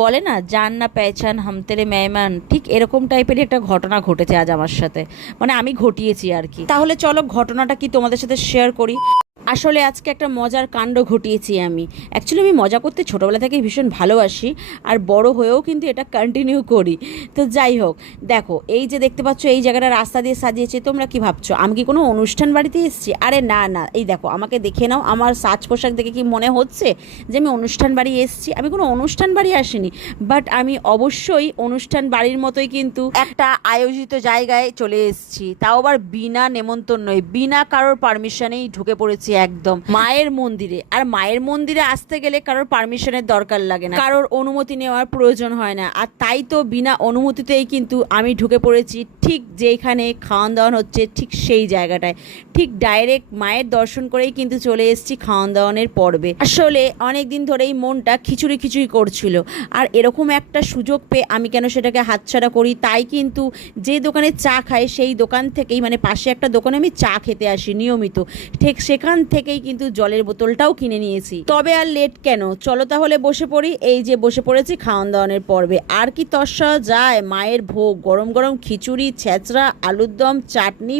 বলে না, জান না পেহচান হাম তেরে মেহমান, ঠিক এরকম টাইপেরই একটা ঘটনা ঘটেছে আজ আমার সাথে। মানে আমি ঘটিয়েছি আর কি। তাহলে চলো ঘটনাটা কি তোমাদের সাথে শেয়ার করি। আসলে আজকে একটা মজার কাণ্ড ঘটিয়েছি আমি। অ্যাকচুয়ালি আমি মজা করতে ছোটোবেলা থেকেই ভীষণ ভালোবাসি, আর বড় হয়েও কিন্তু এটা কন্টিনিউ করি। তো যাই হোক, দেখো এই যে দেখতে পাচ্ছ এই জায়গাটা রাস্তা দিয়ে সাজিয়েছে, তোমরা কি ভাবছো আমি কি কোনো অনুষ্ঠান বাড়িতে এসেছি? আরে না না, এই দেখো আমাকে দেখে নাও, আমার সাজ পোশাক দেখে কি মনে হচ্ছে যে আমি অনুষ্ঠান বাড়ি এসেছি? আমি কোনো অনুষ্ঠান বাড়ি আসিনি, বাট আমি অবশ্যই অনুষ্ঠান বাড়ির মতোই কিন্তু একটা আয়োজিত জায়গায় চলে এসেছি, তাও আবার বিনা নেমন্তন্নই, বিনা কারোর পারমিশনেই ঢুকে পড়েছি একদম মায়ের মন্দিরে। আর মায়ের মন্দিরে আসতে গেলে কারোর পারমিশনের দরকার লাগে না, কারোর অনুমতি নেওয়ার প্রয়োজন হয় না। আর তাই তো বিনা অনুমতিতেই কিন্তু আমি ঢুকে পড়েছি ঠিক যেখানে খাওয়ান দাওয়ান হচ্ছে, ঠিক সেই জায়গাটায়। ঠিক ডাইরেক্ট মায়ের দর্শন করেই কিন্তু চলে এসেছি খাওয়ান দাওয়ানের পর্বে। আসলে অনেক দিন ধরেই মনটা খিচুড়ি খিচুড়ি করছিল, আর এরকম একটা সুযোগ পেয়ে আমি কেন সেটাকে হাতছাড়া করি। তাই কিন্তু যে দোকানে চা খাই সেই দোকান থেকেই, মানে পাশে একটা দোকানে আমি চা খেতে আসি নিয়মিত, ঠিক সেখান থেকেই কিন্তু জলের বোতলটাও কিনে নিয়েছি। তবে আর লেট কেন, চলো তাহলে বসে পড়ি। এই যে বসে পড়েছি খাওয়ান দাওয়ানের পর্বে। আর কি তর্সা যায়, মায়ের ভোগ, গরম গরম খিচুড়ি, ছেঁচড়া, আলুর দম, চাটনি,